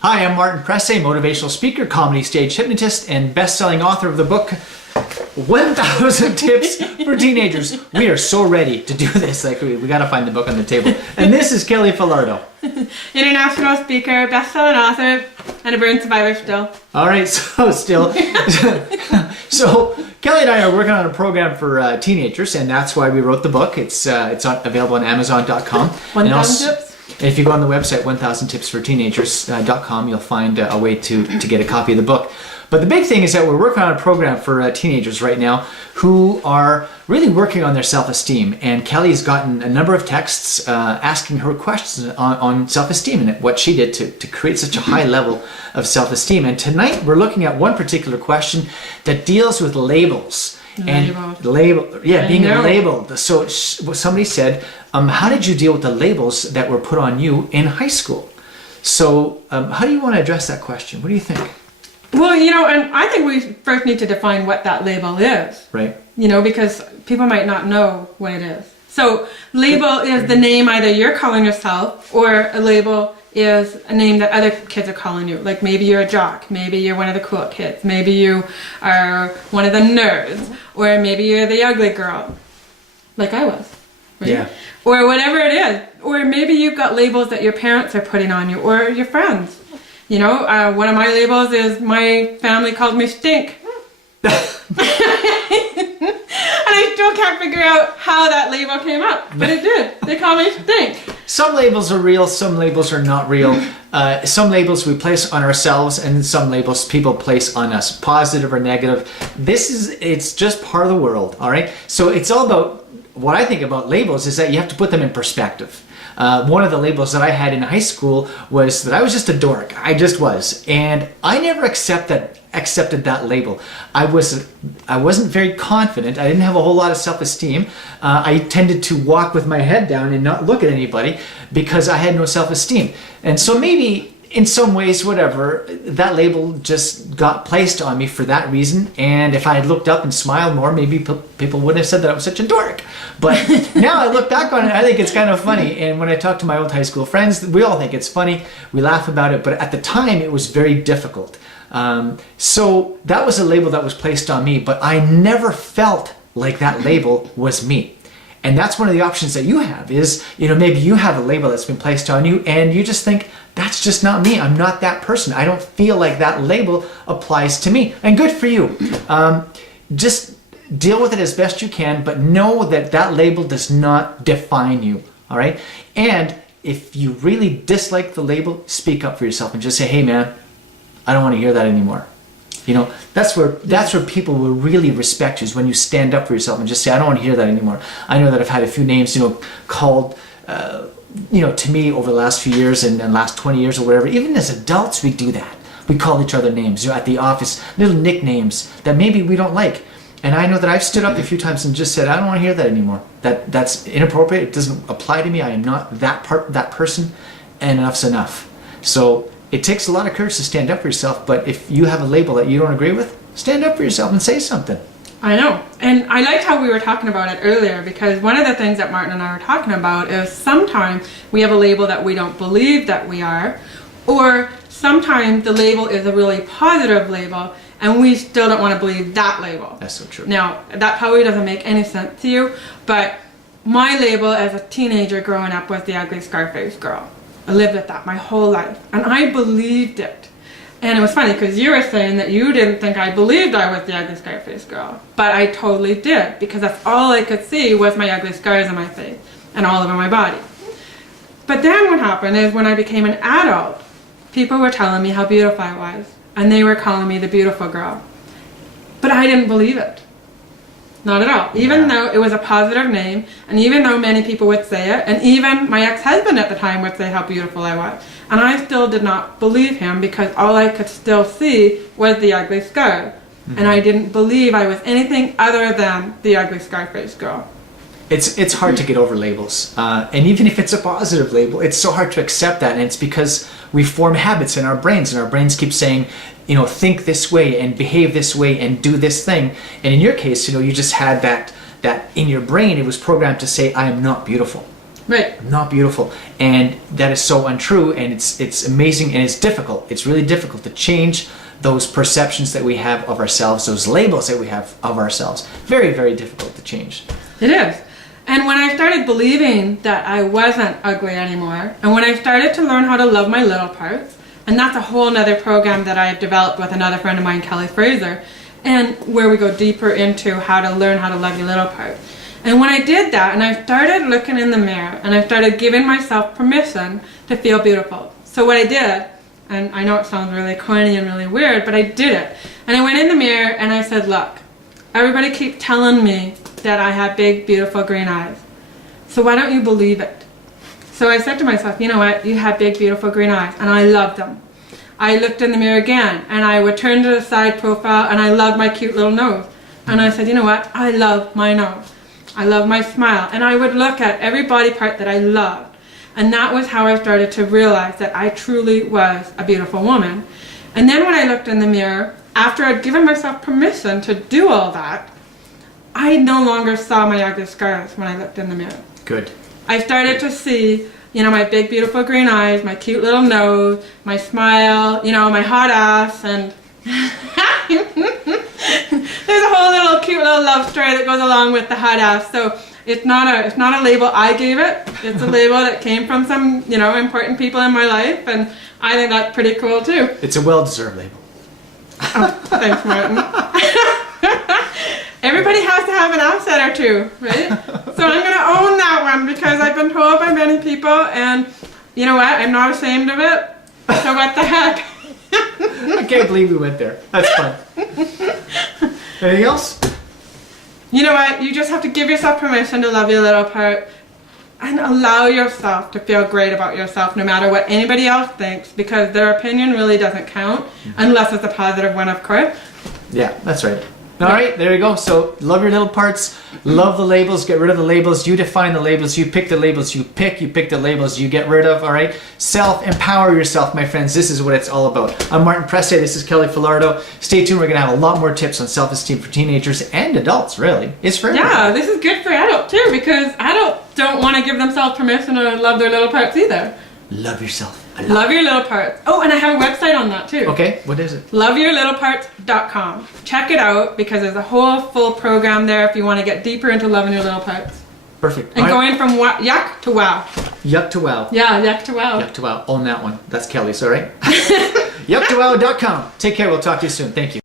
Hi, I'm Martin Presse, motivational speaker, comedy stage hypnotist, and best-selling author of the book 1,000 Tips for Teenagers. We are so ready to do this. Like we got to find the book on the table. And this is Kelly Falardeau. International speaker, best-selling author, and a burn survivor still. All right, so still. So Kelly and I are working on a program for teenagers, and that's why we wrote the book. It's available on Amazon.com. 1,000 tips? And if you go on the website, 1000tipsforteenagers.com, you'll find a way to get a copy of the book. But the big thing is that we're working on a program for teenagers right now who are really working on their self-esteem. And Kelly's gotten a number of texts asking her questions on self-esteem and what she did to create such a high level of self-esteem. And tonight we're looking at one particular question that deals with labels. Being labeled. So somebody said, how did you deal with the labels that were put on you in high school? So how do you want to address that question? What do you think? Well, and I think we first need to define what that label is. Right. Because people might not know what it is. So label is the name either you're calling yourself, or a label is a name that other kids are calling you. Like maybe you're a jock, maybe you're one of the cool kids, maybe you are one of the nerds, or maybe you're the ugly girl, like I was. Right? Yeah. Or whatever it is. Or maybe you've got labels that your parents are putting on you, or your friends. One of my labels is my family called me Stink. And I still can't figure out how that label came up, but it did. They call me Stink. Some labels are real, some labels are not real. Some labels we place on ourselves, and some labels people place on us, positive or negative. It's just part of the world, all right? So it's all about, what I think about labels is that you have to put them in perspective. One of the labels that I had in high school was that I was just a dork. I just was. And I never accepted that label. I wasn't very confident. I didn't have a whole lot of self-esteem. I tended to walk with my head down and not look at anybody because I had no self-esteem. And so maybe in some ways, whatever, that label just got placed on me for that reason. And if I had looked up and smiled more, maybe people wouldn't have said that I was such a dork. But now I look back on it, I think it's kind of funny. And when I talk to my old high school friends, we all think it's funny. We laugh about it. But at the time, it was very difficult. So that was a label that was placed on me, but I never felt like that label was me. And that's one of the options that you have is, maybe you have a label that's been placed on you and you just think, that's just not me. I'm not that person. I don't feel like that label applies to me. And good for you. Just deal with it as best you can, but know that that label does not define you. All right? And if you really dislike the label, speak up for yourself and just say, hey man, I don't want to hear that anymore. That's where people will really respect you, is when you stand up for yourself and just say, I don't want to hear that anymore. I know that I've had a few names, called, to me over the last few years and last 20 years or whatever. Even as adults, we do that. We call each other names, at the office, little nicknames that maybe we don't like. And I know that I've stood up a few times and just said, I don't want to hear that anymore. That's inappropriate. It doesn't apply to me. I am not that person, and enough's enough. So it takes a lot of courage to stand up for yourself, but if you have a label that you don't agree with, stand up for yourself and say something. I know. And I liked how we were talking about it earlier, because one of the things that Martin and I were talking about is sometimes we have a label that we don't believe that we are, or sometimes the label is a really positive label and we still don't want to believe that label. That's so true. Now, that probably doesn't make any sense to you, but my label as a teenager growing up was the ugly Scarface girl. I lived with that my whole life, and I believed it. And it was funny because you were saying that you didn't think I believed I was the ugly Scarface girl, but I totally did, because that's all I could see was my ugly scars on my face and all over my body. But then what happened is, when I became an adult, people were telling me how beautiful I was, and they were calling me the beautiful girl. But I didn't believe it. Not at all. Even though it was a positive name, and even though many people would say it, and even my ex-husband at the time would say how beautiful I was, and I still did not believe him, because all I could still see was the ugly scar. Mm-hmm. And I didn't believe I was anything other than the ugly Scarface girl. It's hard to get over labels. And even if it's a positive label, it's so hard to accept that. And it's because we form habits in our brains, and our brains keep saying, think this way and behave this way and do this thing. And in your case, you just had that in your brain, it was programmed to say, I am not beautiful. Right. Not beautiful. And that is so untrue, and it's amazing, and it's difficult. It's really difficult to change those perceptions that we have of ourselves, those labels that we have of ourselves. Very, very difficult to change. It is. And when I started believing that I wasn't ugly anymore, and when I started to learn how to love my little parts, and that's a whole nother program that I've developed with another friend of mine, Kelly Fraser, and where we go deeper into how to learn how to love your little parts. And when I did that, and I started looking in the mirror, and I started giving myself permission to feel beautiful. So what I did, and I know it sounds really corny and really weird, but I did it. And I went in the mirror and I said, look, everybody keeps telling me that I have big, beautiful green eyes. So why don't you believe it? So I said to myself, you know what, you have big, beautiful green eyes, and I love them. I looked in the mirror again, and I would turn to the side profile, and I loved my cute little nose. And I said, you know what, I love my nose. I love my smile. And I would look at every body part that I loved. And that was how I started to realize that I truly was a beautiful woman. And then when I looked in the mirror, after I'd given myself permission to do all that, I no longer saw my ugly scars when I looked in the mirror. Good. I started to see, you know, my big, beautiful green eyes, my cute little nose, my smile, you know, my hot ass, and there's a whole little cute little love story that goes along with the hot ass. So it's not a label I gave it. It's a label that came from some, you know, important people in my life, and I think that's pretty cool too. It's a well-deserved label. Oh, thanks, Martin. Everybody has to have an asset or two, right? So I'm going to own that one because I've been told by many people, and you know what? I'm not ashamed of it. So what the heck? I can't believe we went there. That's fun. Anything else? You know what? You just have to give yourself permission to love your little part and allow yourself to feel great about yourself no matter what anybody else thinks, because their opinion really doesn't count unless it's a positive one, of course. Yeah, that's right. All right, there you go. So love your little parts, love the labels, get rid of the labels. You define the labels, you pick the labels you pick the labels you get rid of, all right? Self-empower yourself, my friends. This is what it's all about. I'm Martin Presse, this is Kelly Falardeau. Stay tuned, we're gonna have a lot more tips on self-esteem for teenagers and adults, really. It's for everyone. Yeah, this is good for adults too, because adults don't want to give themselves permission to love their little parts either. Love yourself. Love your little parts. Oh, and I have a website on that too. Okay, what is it? LoveYourLittleParts.com. Check it out because there's a whole full program there if you want to get deeper into loving your little parts. Perfect. And going from yuck to wow. Yuck to wow. Yeah, yuck to wow. Yuck to wow. Own that one. That's Kelly's, all right? Yuck2wow.com. Take care. We'll talk to you soon. Thank you.